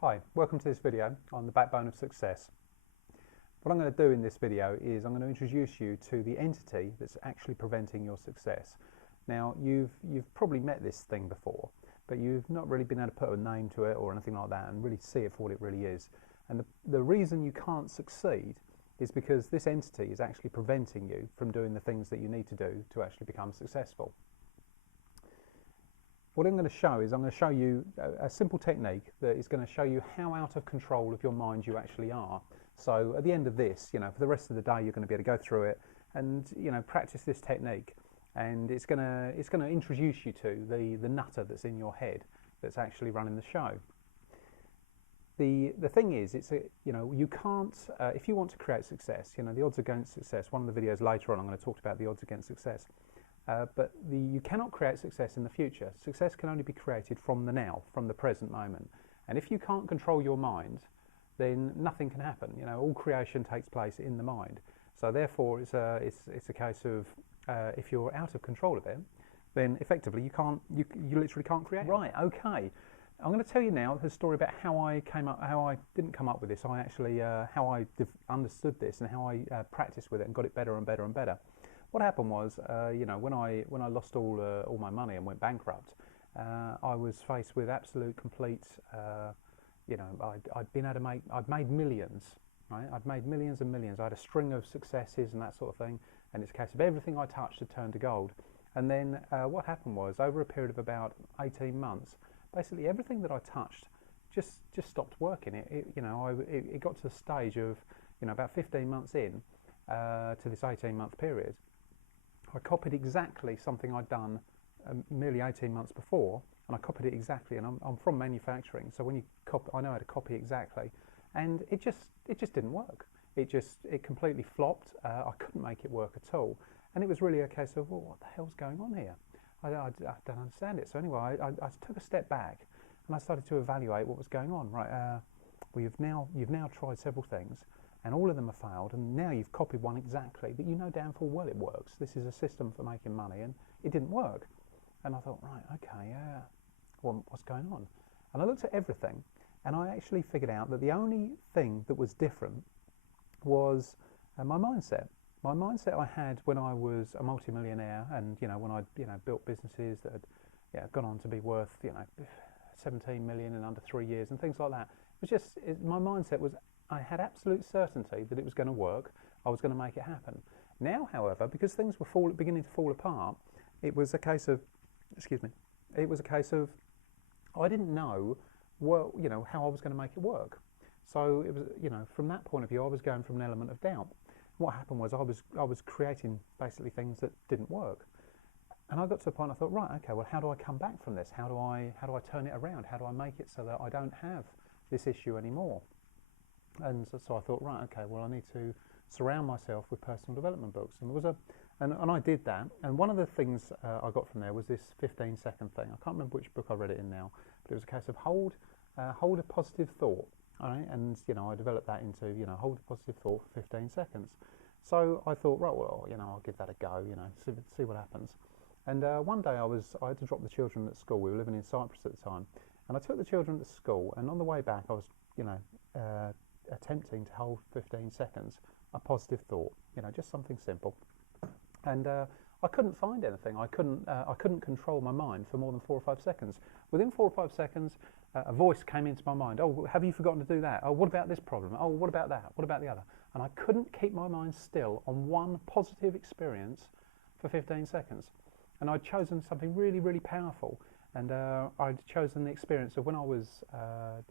Hi, welcome to this video on the backbone of success. What I'm going to do in this video is I'm going to introduce you to the entity that's actually preventing your success. Now you've probably met this thing before, but you've not really been able to put a name to it or anything like that and really see it for what it really is. And the reason you can't succeed is because this entity is actually preventing you from doing the things that you need to do to actually become successful. What I'm going to show is I'm going to show you a simple technique that is going to show you how out of control of your mind you actually are. So at the end of this, for the rest of the day, you're going to be able to go through it and practice this technique, and it's going to introduce you to the nutter that's in your head that's actually running the show. The thing is, you can't if you want to create success. The odds against success. One of the videos later on, I'm going to talk about the odds against success. But you cannot create success in the future. Success can only be created from the now, from the present moment. And if you can't control your mind, then nothing can happen. All creation takes place in the mind. So therefore, it's a case of if you're out of control of it, then effectively you literally can't create. Right? Okay. I'm going to tell you now the story about how I didn't come up with this. I actually how I understood this and how I practiced with it and got it better and better and better. What happened was, when I lost all my money and went bankrupt, I was faced with absolute complete. I'd made millions, right? I'd made millions and millions. I had a string of successes and that sort of thing, and it's a case of everything I touched had turned to gold. And then what happened was, over a period of about 18 months, basically everything that I touched just stopped working. It got to the stage of, about 15 months in to this 18-month period. I copied exactly something I'd done merely 18 months before, and I copied it exactly. And I'm from manufacturing, so when you copy, I know how to copy exactly, and it just didn't work. It completely flopped. I couldn't make it work at all, and it was really a case of, well, what the hell's going on here? I don't understand it. So anyway, I took a step back and I started to evaluate what was going on. Right, you've now tried several things, and all of them have failed, and now you've copied one exactly that you know damn full well it works. This is a system for making money, and it didn't work. And I thought, right, okay, well, what's going on? And I looked at everything, and I actually figured out that the only thing that was different was my mindset. My mindset I had when I was a multimillionaire, and when I built businesses that had gone on to be worth 17 million in under 3 years and things like that. It was my mindset was, I had absolute certainty that it was going to work. I was going to make it happen. Now, however, because things were beginning to fall apart, it was a case of, it was a case of, I didn't know, how I was going to make it work. So it was, from that point of view, I was going from an element of doubt. What happened was I was creating basically things that didn't work. And I got to the point I thought, right, okay, well, how do I come back from this? How do I turn it around? How do I make it so that I don't have this issue anymore? And so I thought, right, okay, well, I need to surround myself with personal development books. And and I did that. And one of the things I got from there was this 15-second thing. I can't remember which book I read it in now, but it was a case of hold a positive thought. All right, and I developed that into hold a positive thought for 15 seconds. So I thought, right, well, I'll give that a go. See what happens. And one day I had to drop the children at school. We were living in Cyprus at the time, and I took the children to school. And on the way back, I was attempting to hold 15 seconds a positive thought, just something simple, and I couldn't find anything. I couldn't control my mind for more than 4 or 5 seconds. Within 4 or 5 seconds, a voice came into my mind. Oh, have you forgotten to do that? Oh, what about this problem? Oh, what about that? What about the other? And I couldn't keep my mind still on one positive experience for 15 seconds. And I'd chosen something really, really powerful. And I'd chosen the experience of when I was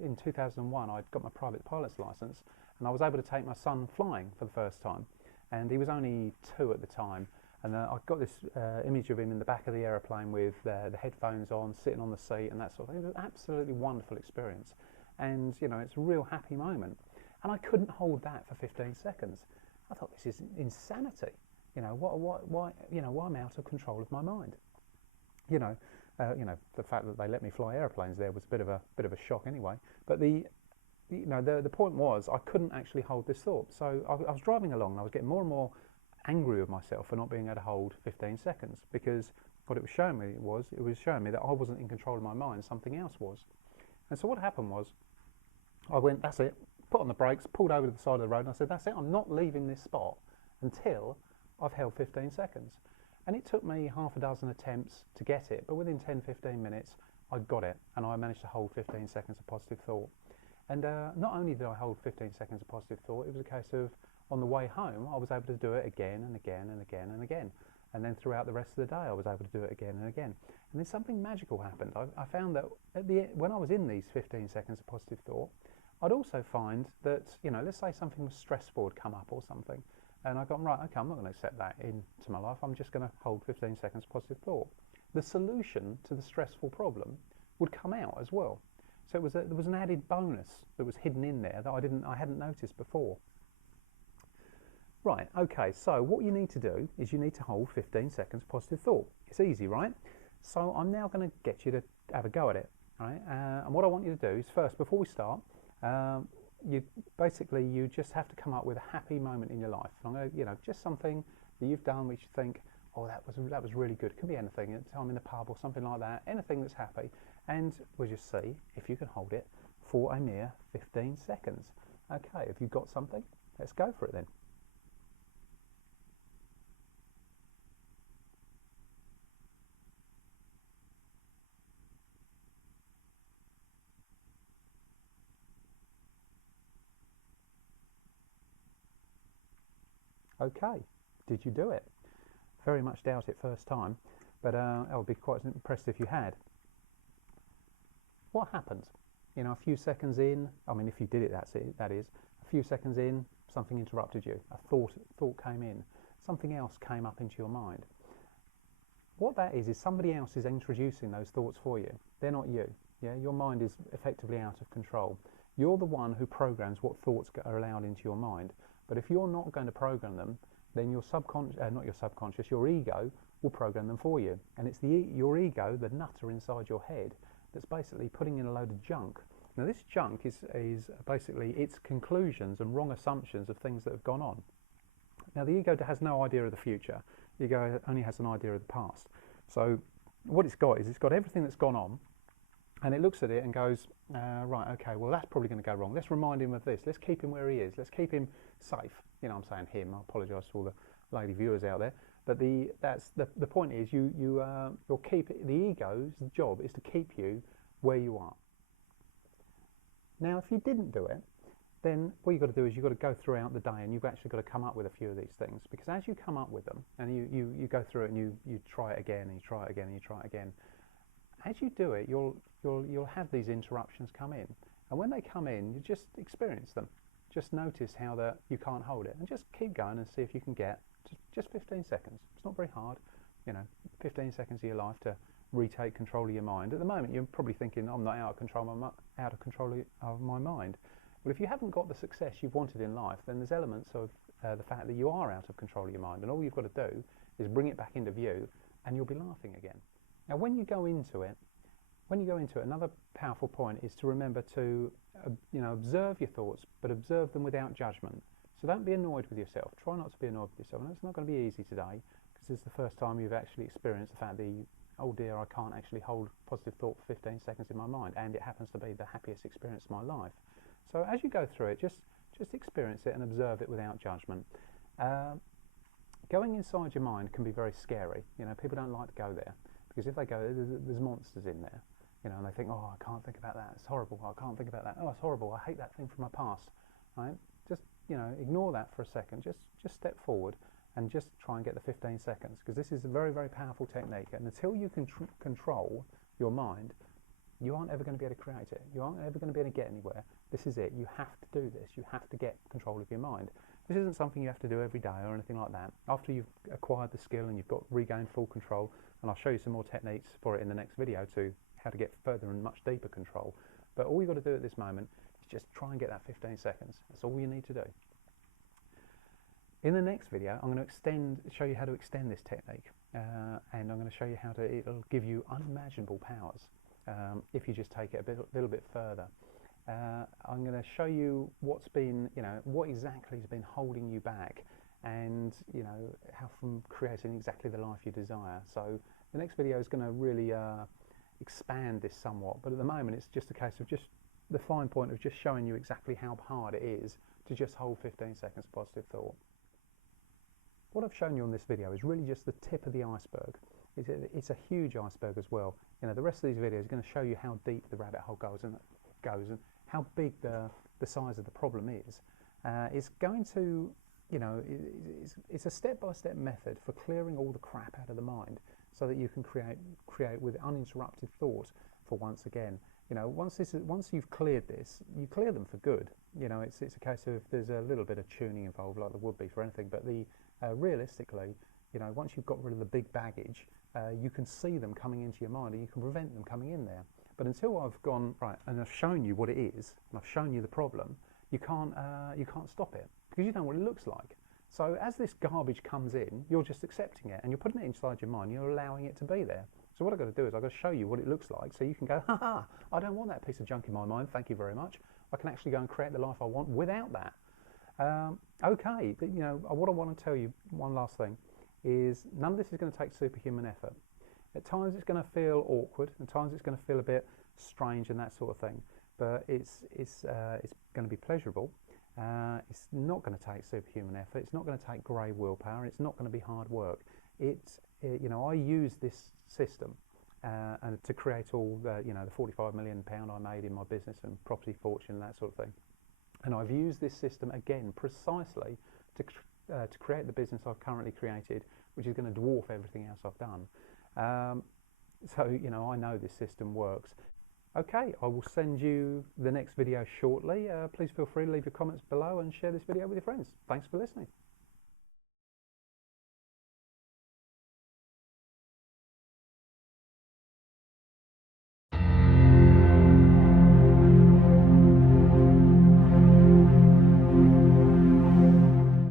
in 2001. I'd got my private pilot's license, and I was able to take my son flying for the first time. And he was only 2 at the time. And I got this image of him in the back of the aeroplane with the headphones on, sitting on the seat, and that sort of thing. It was an absolutely wonderful experience, and it's a real happy moment. And I couldn't hold that for 15 seconds. I thought, this is insanity. Why I'm out of control of my mind. The fact that they let me fly airplanes there was a bit of a shock anyway. But the point was, I couldn't actually hold this thought. So I was driving along, and I was getting more and more angry with myself for not being able to hold 15 seconds, because what it was showing me that I wasn't in control of my mind, something else was. And so what happened was, I went, that's it, put on the brakes, pulled over to the side of the road, and I said, that's it, I'm not leaving this spot until I've held 15 seconds. And it took me half a dozen attempts to get it, but within 10-15 minutes I got it, and I managed to hold 15 seconds of positive thought. And not only did I hold 15 seconds of positive thought, it was a case of on the way home I was able to do it again and again and again and again. And then throughout the rest of the day I was able to do it again and again. And then something magical happened. I found that when I was in these 15 seconds of positive thought, I'd also find that, let's say something was stressful had come up or something, and I got, right, okay, I'm not going to accept that into my life, I'm just going to hold 15 seconds of positive thought. The solution to the stressful problem would come out as well. So there was an added bonus that was hidden in there that I hadn't noticed before. Right, okay, so what you need to do is you need to hold 15 seconds positive thought. It's easy, right? So I'm now going to get you to have a go at it, right? And what I want you to do is first, before we start, you just have to come up with a happy moment in your life. I'm going to, just something that you've done which you think, oh, that was really good. It could be anything, a time in the pub or something like that, anything that's happy. And we'll just see if you can hold it for a mere 15 seconds. Okay, if you've got something, let's go for it then. Okay, did you do it? Very much doubt it first time, but I would be quite impressed if you had. What happened? A few seconds in, I mean, if you did it, that is, a few seconds in, something interrupted you. A thought came in. Something else came up into your mind. What that is somebody else is introducing those thoughts for you. They're not you. Yeah, your mind is effectively out of control. You're the one who programs what thoughts are allowed into your mind. But if you're not going to program them, then your your ego will program them for you. And it's your ego, the nutter inside your head, that's basically putting in a load of junk. Now this junk is basically its conclusions and wrong assumptions of things that have gone on. Now the ego has no idea of the future. The ego only has an idea of the past. So what it's got is it's got everything that's gone on, and it looks at it and goes, right, okay, well that's probably going to go wrong. Let's remind him of this. Let's keep him where he is. Let's keep him safe. I'm saying him. I apologise to all the lady viewers out there. But the point is the ego's job is to keep you where you are. Now, if you didn't do it, then what you've got to do is you've got to go throughout the day, and you've actually got to come up with a few of these things, because as you come up with them and you go through it and you try it again and you try it again and you try it again, as you do it, you'll have these interruptions come in, and when they come in, you just experience them. Just notice how that you can't hold it, and just keep going and see if you can get just 15 seconds. It's not very hard, 15 seconds of your life to retake control of your mind. At the moment, you're probably thinking, I'm not out of control of my mind. Well, if you haven't got the success you've wanted in life, then there's elements of the fact that you are out of control of your mind, and all you've got to do is bring it back into view, and you'll be laughing again. Now, when you go into it, another powerful point is to remember to observe your thoughts, but observe them without judgment. So don't be annoyed with yourself. Try not to be annoyed with yourself. And it's not going to be easy today, because it's the first time you've actually experienced the fact that oh dear, I can't actually hold positive thought for 15 seconds in my mind, and it happens to be the happiest experience of my life. So as you go through it, just experience it and observe it without judgment. Going inside your mind can be very scary. People don't like to go there, because if they go, there's monsters in there. And they think, oh, I can't think about that. It's horrible. I can't think about that. Oh, it's horrible. I hate that thing from my past. Right? Just ignore that for a second. Just step forward and just try and get the 15 seconds, because this is a very, very powerful technique. And until you can control your mind, you aren't ever going to be able to create it. You aren't ever going to be able to get anywhere. This is it. You have to do this. You have to get control of your mind. This isn't something you have to do every day or anything like that. After you've acquired the skill and you've got regained full control, and I'll show you some more techniques for it in the next video to how to get further and much deeper control. But all you've got to do at this moment is just try and get that 15 seconds. That's all you need to do. In the next video, I'm going to show you how to extend this technique, and I'm going to show you how it'll give you unimaginable powers if you just take it a little bit further. I'm going to show you what exactly has been holding you back, and how from creating exactly the life you desire. So the next video is going to really expand this somewhat, but at the moment it's just a case of just the fine point of just showing you exactly how hard it is to just hold 15 seconds of positive thought. What I've shown you on this video is really just the tip of the iceberg. It's a huge iceberg as well. You know, the rest of these videos are going to show you how deep the rabbit hole goes and how big the size of the problem is. It's going to, you know, it's a step-by-step method for clearing all the crap out of the mind, so that you can create with uninterrupted thought for once again. You know, once you've cleared this, you clear them for good. You know, it's a case of there's a little bit of tuning involved, like there would be for anything, but realistically, you know, once you've got rid of the big baggage, you can see them coming into your mind and you can prevent them coming in there. But until I've gone right and I've shown you what it is and I've shown you the problem, you can't stop it, because you don't know what it looks like. So as this garbage comes in, you're just accepting it and you're putting it inside your mind. You're allowing it to be there. So what I've got to do is I've got to show you what it looks like, so you can go, ha ha, I don't want that piece of junk in my mind, thank you very much. I can actually go and create the life I want without that. Okay, you know, what I want to tell you, one last thing, is none of this is going to take superhuman effort. At times it's going to feel awkward, at times it's going to feel a bit strange and that sort of thing, but it's going to be pleasurable. It's not going to take superhuman effort, it's not going to take grey willpower, it's not going to be hard work. You know, I use this system and to create all the, you know, the £45 million I made in my business and property fortune and that sort of thing. And I've used this system again precisely to create the business I've currently created, which is going to dwarf everything else I've done. So, you know, I know this system works. Okay, I will send you the next video shortly. Please feel free to leave your comments below and share this video with your friends. Thanks for listening.